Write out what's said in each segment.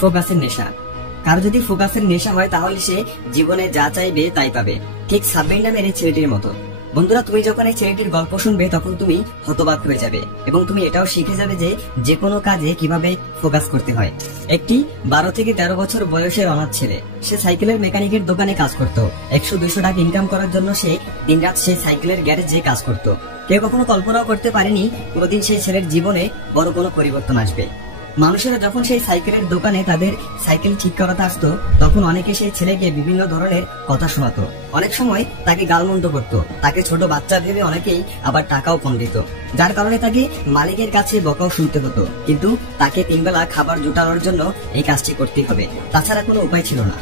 ফোকাসের নেশা। কারো যদি ফোকাসের নেশা হয় তাহলে সে জীবনে যা চাইবে তাই পাবে, ঠিক সাব্বির নামের এই ছেলেটির মতো। বন্ধুরা, তুমি যখন এই ছেলেটির গল্প শুনবে তখন তুমি হতবাক হয়ে যাবে এবং তুমি এটাও শিখে যাবে যে কোনো কাজে কিভাবে ফোকাস করতে হয়। একটি 12 থেকে 13 বছর বয়সের অনাথ ছেলে, সে সাইকেলের মেকানিকের দোকানে কাজ করত। 100-200 টাকা ইনকাম করার জন্য সে দিনরাত সেই সাইকেলের গ্যারেজে কাজ করত। কেউ কখনো কল্পনাও করতে পারেনি কোনোদিন সেই ছেলের জীবনে বড় কোনো পরিবর্তন আসবে। মানুষেরা যখন সেই সাইকেলের দোকানে তাদের সাইকেল ঠিক করাতে আসতো তখন অনেকে সেই ছেলেকে বিভিন্ন ধরনের কথা শোনাতো, অনেক সময় তাকে গালমন্দ করতো, তাকে ছোট বাচ্চা ভেবে অনেকেই আবার টাকাও কম দিত, যার কারণে তাকে মালিকের কাছে বকাও শুনতে হতো। কিন্তু তাকে 3 বেলা খাবার জোটানোর জন্য এই কাজটি করতে হবে, তাছাড়া কোনো উপায় ছিল না।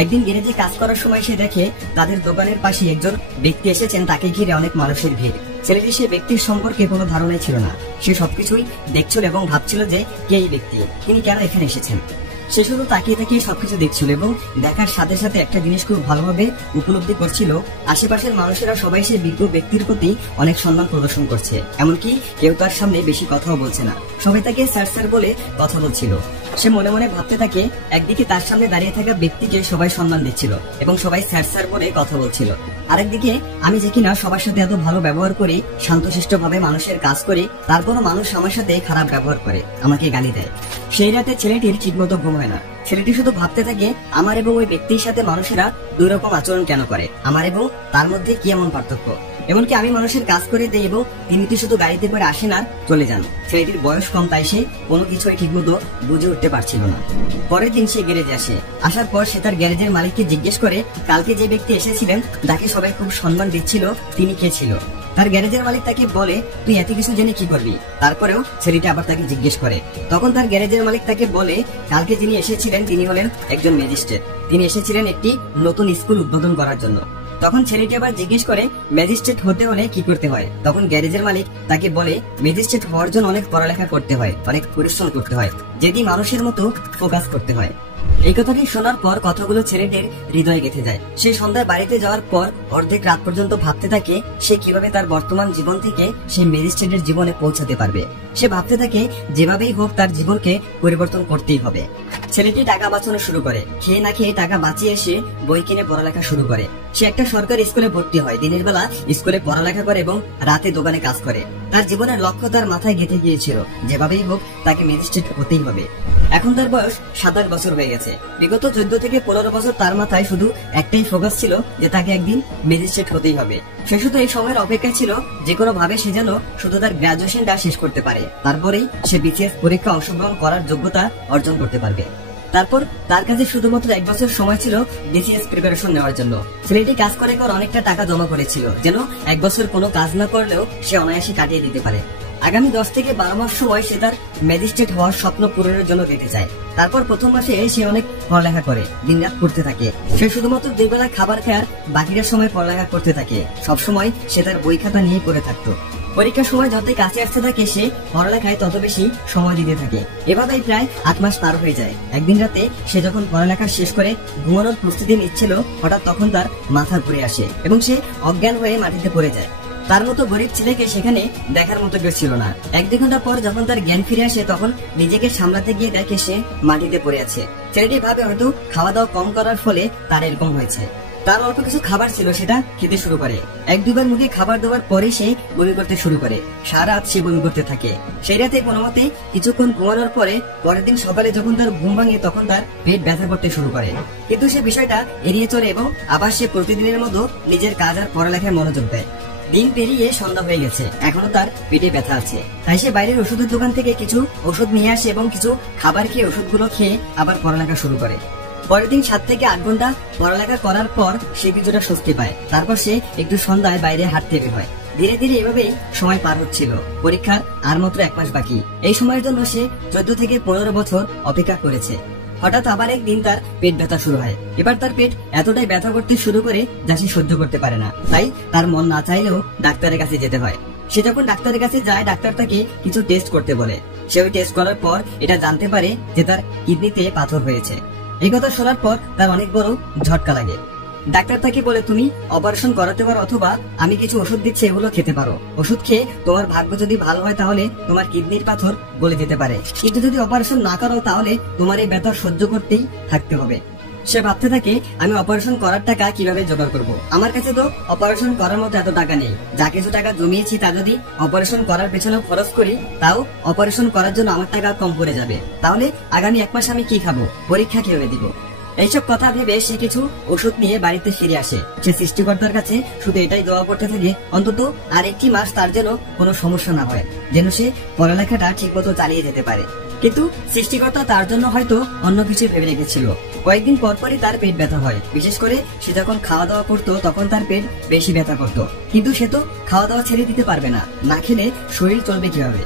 একদিন গ্যারেজে কাজ করার সময় সে দেখে তাদের দোকানের পাশে একজন ব্যক্তি এসেছেন, তাকে ঘিরে অনেক মানুষের ভিড়। ছেলেটি সে ব্যক্তির সম্পর্কে কোনো ধারণাই ছিল না, সে সবকিছুই দেখছিল এবং ভাবছিল যে কে এই ব্যক্তি, তিনি কেন এখানে এসেছেন। সে শুধু তাকিয়ে তাকিয়ে সবকিছু দেখছিল এবং দেখার সাথে সাথে একটা জিনিস খুব ভালোভাবে উপলব্ধি করছিল, আশেপাশের মানুষেরা সবাই সে বিজ্ঞ ব্যক্তির প্রতি অনেক সম্মান প্রদর্শন করছে, এমনকি কেউ তার সামনে বেশি কথাও বলছে না, সবাই তাকে স্যার স্যার বলে কথা বলছিল। সে মনে মনে ভাবতে থাকে, একদিকে তার সামনে দাঁড়িয়ে থাকা ব্যক্তিকে সবাই সম্মান দিচ্ছিল এবং সবাই স্যার স্যার বলে কথা বলছিল, আরেকদিকে আমি যে কিনা সবার সাথে এত ভালো ব্যবহার করি, শান্তশিষ্ট ভাবে মানুষের কাজ করি, তারপরও মানুষ আমার সাথে খারাপ ব্যবহার করে, আমাকে গালি দেয়। সেই রাতে ছেলেটির ঠিকমতো ঘুম হয় না। ছেলেটি শুধু ভাবতে থাকে, আমার এবং ওই ব্যক্তির সাথে মানুষেরা 2 রকম আচরণ কেন করে, আমার এবং তার মধ্যে কি এমন পার্থক্য। এমনকি আমি মানুষের কাজ করে দেই এবং তিনি তো শুধু গাড়িতে করে আসেন আর চলে যান। ছেলেটির বয়স কম, তাই সে কোনো কিছুই ঠিকমতো বুঝে উঠতে পারছিল না। পরের দিন সে গ্যারেজে আসে, আসার পর সে তার গ্যারেজের মালিককে জিজ্ঞেস করে কালকে যে ব্যক্তি এসেছিলেন তাকে সবাই খুব সম্মান দিচ্ছিল, তিনি কে ছিল। তার গ্যারেজের মালিক তাকে বলে, তুই এত কিছু জেনে কি করবি। তারপরেও ছেলেটি আবার তাকে জিজ্ঞেস করে। তখন তার গ্যারেজের মালিক তাকে বলে, কালকে যিনি এসেছিলেন তিনি হলেন একজন ম্যাজিস্ট্রেট, তিনি এসেছিলেন একটি নতুন স্কুল উদ্বোধন করার জন্য। তখন ছেলেটি আবার জিজ্ঞেস করে, ম্যাজিস্ট্রেট হতে হলে কি করতে হয়। তখন গ্যারেজের মালিক তাকে বলে, ম্যাজিস্ট্রেট হওয়ার জন্য অনেক পড়ালেখা করতে হয়, অনেক পরিশ্রম করতে হয়, যেটি মানুষের মতো ফোকাস করতে হয়। এই কথাটি শোনার পর কথাগুলো ছেলেটির হৃদয়ে গেঁথে যায়। সে সন্ধ্যায় বাড়িতে যাওয়ার পর অর্ধেক রাত পর্যন্ত ভাবতে থাকে সে কিভাবে তার বর্তমান জীবন থেকে সে ম্যাজিস্ট্রেটের জীবনে পৌঁছাতে পারবে। সে ভাবতে থাকে যেভাবেই হোক তার জীবনকে পরিবর্তন করতেই হবে। ছেলেটি টাকা বাঁচানো শুরু করে, খেয়ে না খেয়ে টাকা বাঁচিয়ে এসে বই কিনে পড়ালেখা শুরু করে। সে একটা সরকারি স্কুলে ভর্তি হয়, দিনের বেলা স্কুলে পড়ালেখা করে এবং রাতে দোকানে কাজ করে। তার জীবনের লক্ষ্য তার মাথায় গেঁথে গিয়েছিল, যেভাবেই হোক তাকে ম্যাজিস্ট্রেট হতেই হবে। এখন তার বয়স 27 বছর হয়ে গেছে। বিগত 14 থেকে 15 বছর তার মাথায় শুধু একটাই ফোকাস ছিল যে তাকে একদিন ম্যাজিস্ট্রেট হতেই হবে। সে শুধু এই সময়ের অপেক্ষায় ছিল যে কোনো ভাবে সে যেন শুধু তার গ্রাজুয়েশনটা শেষ করতে পারে, তারপরেই সে বিসিএস পরীক্ষা অংশগ্রহণ করার যোগ্যতা অর্জন করতে পারবে। তারপর তার কাছে শুধুমাত্র 1 বছর সময় ছিল বিসিএস প্রিপারেশন নেওয়ার জন্য। ছেলেটি কাজ করে অনেকটা টাকা জমা করেছিল, যেন 1 বছর কোনো কাজ না করলেও সে অনায়াসে কাটিয়ে দিতে পারে। আগামী 10 থেকে 12 মাস সময় সে তার ম্যাজিস্ট্রেট হওয়ার স্বপ্ন পূরণের জন্য দিতে চায়। তারপর প্রথম মাসে সে অনেক পড়ালেখা করে, দিনরাত পড়তে থাকে। সে শুধুমাত্র 2 বেলা খাবার খায় আর বাকিটা সময় পড়ালেখা করতে থাকে। সবসময় সে তার বই খাতা নিয়ে পড়ে থাকতো। পরীক্ষার সময় যতই কাছে আসতে থাকে সে পড়ালেখায় তত বেশি সময় দিতে থাকে। এভাবেই প্রায় 8 মাস পার হয়ে যায়। একদিন রাতে সে যখন পড়ালেখা শেষ করে ঘুমানোর প্রস্তুতি নিচ্ছিল, হঠাৎ তখন তার মাথা ঘুরে আসে এবং সে অজ্ঞান হয়ে মাটিতে পড়ে যায়। তার মতো গরিব ছেলেকে সেখানে দেখার মতো কেউ ছিল না। 1-2 ঘন্টা পর যখন তার জ্ঞান ফিরে আসে তখন নিজেকে সামলাতে গিয়ে দেখে সে মাটিতে পড়ে আছে। ছেলেটি ভাবে হয়তো খাওয়া দাওয়া কম করার ফলে তার এরকম হয়েছে। তার অল্প কিছু খাবার ছিল, সেটা খেতে শুরু করে। 1-2 বার মুখে খাবার দেওয়ার পরে সে বমি করতে শুরু করে। সারা রাত সে বমি করতে থাকে। সেই রাতে কোনো মতে কিছুক্ষণ ঘুমানোর পরে পরের দিন সকালে যখন তার ঘুম ভাঙে তখন তার পেট ব্যথা করতে শুরু করে। কিন্তু সে বিষয়টা এড়িয়ে চলে এবং আবার সে প্রতিদিনের মতো নিজের কাজ আর পড়ালেখায় মনোযোগ দেয়। দিন পেরিয়ে সন্ধ্যা হয়ে গেছে, এখনো তার পেটে ব্যথা আছে। তাই সে বাইরের ওষুধের দোকান থেকে কিছু ওষুধ নিয়ে আসে এবং কিছু খাবার খেয়ে ওষুধগুলো খেয়ে আবার পড়ালেখা শুরু করে। পরের দিন 7 থেকে 8 ঘন্টা পড়ালেখা করার পর সে কিছুটা স্বস্তি পায়। তারপর সে একটু সন্ধ্যায় বাইরে হাঁটতে বের হয়। ধীরে ধীরে এভাবেই সময় পার হচ্ছিল। পরীক্ষার আর মাত্র 1 মাস বাকি। এই সময়ের জন্য সে 14 থেকে 15 বছর অপেক্ষা করেছে। হঠাৎ আবার একদিন তার পেট ব্যথা শুরু হয়। এবার তার পেট এতটাই ব্যথা করতে শুরু করে যা সে সহ্য করতে পারে না। তাই তার মন না চাইলেও ডাক্তারের কাছে যেতে হয়। সে যখন ডাক্তারের কাছে যায়, ডাক্তার তাকে কিছু টেস্ট করতে বলে। সে ওই টেস্ট করার পর এটা জানতে পারে যে তার কিডনিতে পাথর হয়েছে। এই কথা শোনার পর তার অনেক বড় ঝটকা লাগে। ডাক্তার তাকে বলে তুমি অপারেশন করাতে পারো, অথবা আমি কিছু ওষুধ দিচ্ছি, এগুলো খেতে পারো। ওষুধ খেয়ে তোমার ভাগ্য যদি ভালো হয় তাহলে তোমার কিডনির পাথর গলে যেতে পারে, কিন্তু যদি অপারেশন না করো তাহলে তোমার এই ব্যথা সহ্য করতেই থাকতে হবে। সে ভাবতে থাকে আমি অপারেশন করার টাকা কিভাবে জোগাড় করব। আমার কাছে তো অপারেশন করার মতো এত টাকা নেই। যা কিছু টাকা জমিয়েছি তা যদি অপারেশন করার পেছনে খরচ করি, তাও অপারেশন করার জন্য আমার টাকা কম পড়ে যাবে। তাহলে আগামী 1 মাস আমি কি খাবো, পরীক্ষা কিভাবে দিব? এইসব কথা ভেবে সে কিছু ওষুধ নিয়ে বাড়িতে ফিরে আসে। সে সৃষ্টিকর্তার কাছে শুধু এটাই দোয়া করতে থাকে অন্তত আর 1টি মাস তার যেন কোনো সমস্যা না হয়, যেন সে পড়ালেখাটা ঠিক মতো চালিয়ে যেতে পারে। কিন্তু সৃষ্টিকর্তা তার জন্য হয়তো অন্য কিছু ভেবে রেখেছিল। কয়েকদিন পরপরই তার পেট ব্যথা হয়। বিশেষ করে সে যখন খাওয়া দাওয়া করতো তখন তার পেট বেশি ব্যথা করতো, কিন্তু সে তো খাওয়া দাওয়া ছেড়ে দিতে পারবে না, না খেলে শরীর চলবে কিভাবে?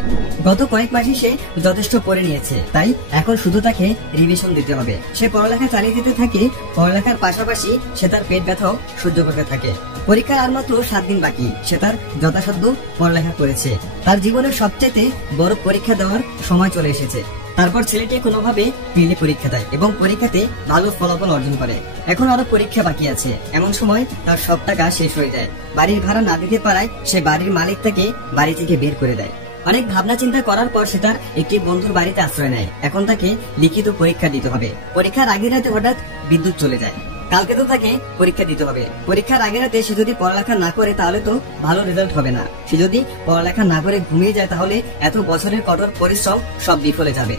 গত কয়েক মাসই সে যথেষ্ট পড়ে নিয়েছে, তাই এখন শুধু তাকে রিভিশন দিতে হবে। সে পড়ালেখা চালিয়ে যেতে থাকে, পড়ালেখার পাশাপাশি সে তার পেট ব্যথাও সহ্য করতে থাকে। পরীক্ষার আর মাত্র 7 দিন বাকি। সে তার যথাসাধ্য পড়ালেখা করেছে। তার জীবনের সবচেয়ে বড় পরীক্ষা দেওয়ার সময় চলে এসেছে। তারপর ছেলেটি কোনোভাবে প্রিলি পরীক্ষা দেয় এবং পরীক্ষাতে ভালো ফলাফল অর্জন করে। এখন আরো পরীক্ষা বাকি আছে। এমন সময় তার সব টাকা শেষ হয়ে যায়। বাড়ির ভাড়া না দিতে পারায় সে বাড়ির মালিক তাকে বাড়ি থেকে বের করে দেয়। অনেক ভাবনা চিন্তা করার পর সে তার একটি বন্ধুর বাড়িতে আশ্রয় নেয়। এখন তাকে লিখিত পরীক্ষা দিতে হবে। পরীক্ষার আগের রাতে হঠাৎ বিদ্যুৎ চলে যায়। কালকে তো তাকে পরীক্ষা দিতে হবে। পরীক্ষার আগের রাতে সে যদি পড়ালেখা না করে তাহলে তো ভালো রেজাল্ট হবে না। সে যদি পড়ালেখা না করে ঘুমিয়ে যায় তাহলে এত বছরের কঠোর পরিশ্রম সব বিফলে যাবে।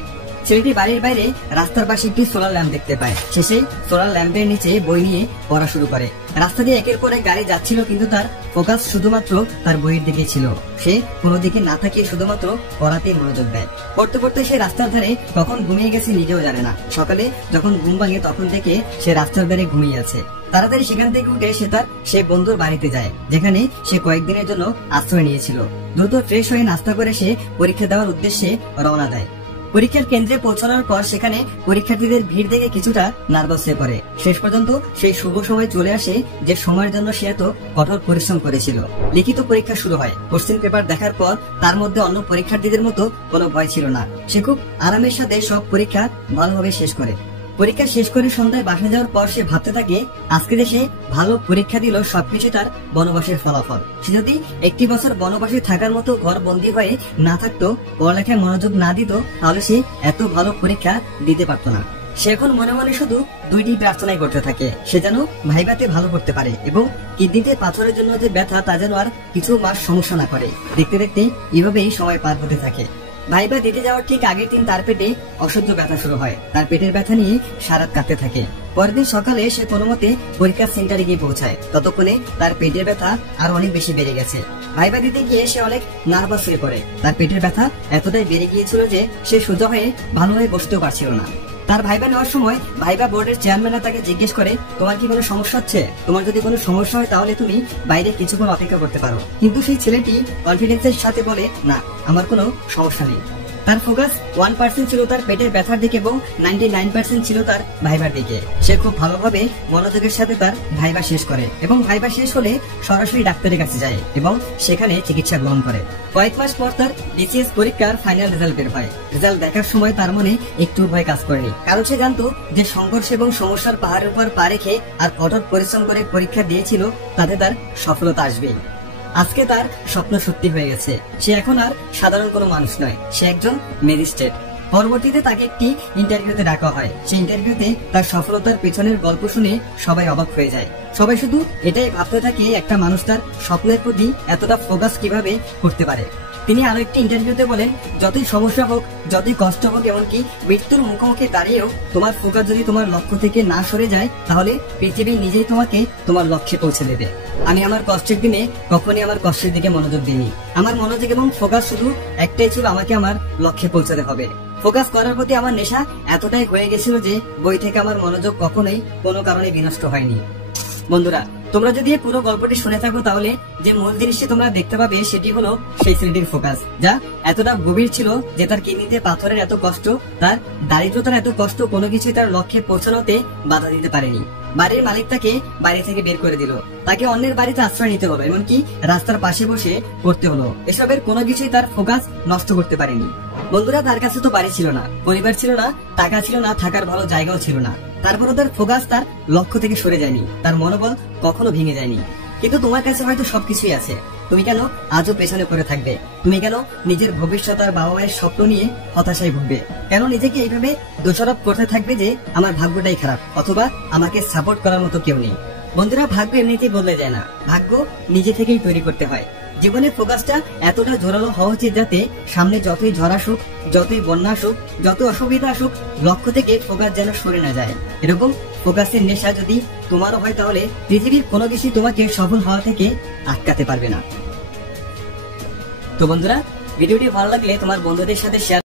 ছেলেটি বাড়ির বাইরে রাস্তার পাশে একটি সোলার ল্যাম্প দেখতে পায়। সে সেই সোলার ল্যাম্পের নিচে বই নিয়ে পড়া শুরু করে। রাস্তা দিয়ে একের পর এক গাড়ি যাচ্ছিল, কিন্তু তার ফোকাস শুধুমাত্র তার বইয়ের দিকে ছিল। সে কোনো দিকে না থাকিয়ে শুধুমাত্র পড়াতেই মনোযোগ দেয়। পড়তে পড়তে সে রাস্তার ধারে কখন ঘুমিয়ে গেছে নিজেও জানে না। সকালে যখন ঘুম ভাঙে তখন থেকে সে রাস্তার ধারে ঘুমিয়ে আছে। তাড়াতাড়ি সেখান থেকে উঠে সে তার সেই বন্ধুর বাড়িতে যায়, যেখানে সে কয়েকদিনের জন্য আশ্রয় নিয়েছিল। দ্রুত ফ্রেশ হয়ে নাস্তা করে সে পরীক্ষা দেওয়ার উদ্দেশ্যে রওনা দেয়। পরীক্ষার কেন্দ্রে পৌঁছানোর পর সেখানে পরীক্ষার্থীদের ভিড় দেখে কিছুটা নার্ভাস হয়ে পড়ে। শেষ পর্যন্ত সেই শুভ সময় চলে আসে যে সময়ের জন্য সে এত কঠোর পরিশ্রম করেছিল। লিখিত পরীক্ষা শুরু হয়। কোশ্চেন পেপার দেখার পর তার মধ্যে অন্য পরীক্ষার্থীদের মতো কোনো ভয় ছিল না। সে খুব আরামের সাথে সব পরীক্ষা ভালোভাবে শেষ করে। পরীক্ষা শেষ করে সন্ধ্যায় বাসা যাওয়ার পর সে ভাবতে থাকে আজকে যে সে ভালো পরীক্ষা দিল সবকিছু তার বনবাসের ফলাফল। সে যদি 1টি বছর বনবাসে থাকার মতো ঘর বন্দী হয়ে না থাকতো, পড়ালেখায় মনোযোগ না দিত, তাহলে সে এত ভালো পরীক্ষা দিতে পারত না। সে এখন মনে মনে শুধু 2টি প্রার্থনাই করতে থাকে। সে যেন ভাইভাতে ভালো করতে পারে এবং কিডনিতে পাথরের জন্য যে ব্যথা তা যেন আর কিছু মাস সমস্যা না করে। দেখতে দেখতে এভাবেই সময় পার হতে থাকে। ভাইবা দিতে যাওয়ার ঠিক আগের দিন তার পেটে অসহ্য ব্যথা শুরু হয়। তার পেটের ব্যথা নিয়ে সারাত কাটতে থাকে। পরের দিন সকালে সে কোনো মতে পরীক্ষার সেন্টারে গিয়ে পৌঁছায়। ততক্ষণে তার পেটের ব্যথা আর অনেক বেশি বেড়ে গেছে। ভাইবা দিতে গিয়ে সে অনেক নার্ভাস হয়ে পড়ে। তার পেটের ব্যথা এতটাই বেড়ে গিয়েছিল যে সে সোজা হয়ে ভালোভাবে বসতেও পারছিল না। তার ভাইবা নেওয়ার সময় ভাইবা বোর্ডের চেয়ারম্যানরা তাকে জিজ্ঞেস করে তোমার কি কোনো সমস্যা হচ্ছে? তোমার যদি কোনো সমস্যা হয় তাহলে তুমি বাইরে কিছুক্ষণ অপেক্ষা করতে পারো। কিন্তু সেই ছেলেটি কনফিডেন্সের সাথে বলে না, আমার কোনো সমস্যা নেই। তার ফোকাস 1% ছিল তার পেটের ব্যথার দিকে এবং 99% ছিল তার ভাইবার দিকে। সে খুব ভালোভাবে মনোযোগের সাথে তার ভাইবা শেষ করে এবং ভাইবা শেষ হলে সরাসরি ডাক্তারের কাছে যায় এবং সেখানে চিকিৎসা গ্রহণ করে। কয়েক মাস পর তার বিসিএস পরীক্ষার ফাইনাল রেজাল্ট বের হয়। রেজাল্ট দেখার সময় তার মনে একটু ভয় কাজ করেনি, কারণ সে জানতো যে সংঘর্ষ এবং সমস্যার পাহাড়ের উপর পা রেখে আর কঠোর পরিশ্রম করে পরীক্ষা দিয়েছিল, তাতে তার সফলতা আসবেই। আজকে তার স্বপ্ন সত্যি হয়ে গেছে। সে এখন আর সাধারণ কোনো মানুষ নয়, সে একজন ম্যাজিস্ট্রেট। পরবর্তীতে তাকে একটি ইন্টারভিউতে ডাকা হয়। সেই ইন্টারভিউতে তার সফলতার পেছনের গল্প শুনে সবাই অবাক হয়ে যায়। সবাই শুধু এটাই ভাবতে থাকে একটা মানুষ তার স্বপ্নের প্রতি এতটা ফোকাস কিভাবে করতে পারে। তিনি আরো একটি ইন্টারভিউতে বলেন, যতই সমস্যা হোক, যতই কষ্ট হোক, এমনকি মৃত্যুর মুখোমুখি দাঁড়িয়েও তোমার ফোকাস যদি তোমার লক্ষ্য থেকে না সরে যায়, তাহলে পৃথিবী নিজেই তোমাকে তোমার লক্ষ্যে পৌঁছে দেবে। আমি আমার কষ্টের দিনে কখনই আমার কষ্টের দিকে মনোযোগ দিইনি। আমার মনোযোগ এবং ফোকাস শুধু একটাই ছিল, আমাকে আমার লক্ষ্যে পৌঁছাতে হবে। ফোকাস করার প্রতি আমার নেশা এতটাই হয়ে গেছিল যে বই থেকে আমার মনোযোগ কখনোই কোনো কারণে বিনষ্ট হয়নি। বন্ধুরা, তোমরা যদি পুরো গল্পটি শুনে থাকো তাহলে যে মূল জিনিসটি তোমরা দেখতে পাবে সেটি হলো সেই ছেলেটির ফোকাস, যা এতটা গভীর ছিল যে তার কিডনিতে পাথরের এত কষ্ট, তার দারিদ্রতার এত কষ্ট, কোনো কিছুই তার লক্ষ্যে পৌঁছানোতে বাধা দিতে পারেনি। বাড়ির মালিক তাকে বাড়ি থেকে বের করে দিল। তাকে অন্যের বাড়িতে আশ্রয় নিতে হলো, এমনকি রাস্তার পাশে বসে পড়তে হলো। এসবের কোনো কিছুই তার ফোকাস নষ্ট করতে পারেনি। বন্ধুরা, তার কাছে তো বাড়ি ছিল না, পরিবার ছিল না, টাকা ছিল না, থাকার ভালো জায়গাও ছিল না। তারপরও তার ফোকাস তার লক্ষ্য থেকে সরে যায়নি, তার মনোবল কখনো ভেঙে যায়নি। কিন্তু তোমার কাছে হয়তো সবকিছুই আছে, তুমি কেন আজও পেছনে পড়ে থাকবে? তুমি কেন নিজের ভবিষ্যৎ আর বাবা মায়ের স্বপ্ন নিয়ে হতাশায় ভুগবে? কেন নিজেকে এইভাবে দোষারোপ করতে থাকবে যে আমার ভাগ্যটাই খারাপ, অথবা আমাকে সাপোর্ট করার মতো কেউ নেই? বন্ধুরা, ভাগ্য এমনিতেই বদলে যায় না, ভাগ্য নিজে থেকেই তৈরি করতে হয়। জীবনে ফোকাসটা এতটা জোরালো হওয়া উচিত যাতে সামনে যতই ঝড় আসুক, যতই বন্যা আসুক, যত অসুবিধা আসুক, লক্ষ্য থেকে ফোকাস যেন সরে না যায়। এরকম ফোকাসের নেশা যদি তোমারও হয় তাহলে পৃথিবীর কোনো কিছুই তোমাকে সফল হওয়া থেকে আটকাতে পারবে না। তো বন্ধুরা, ভিডিওটি ভালো লাগলে তোমার বন্ধুদের সাথে শেয়ার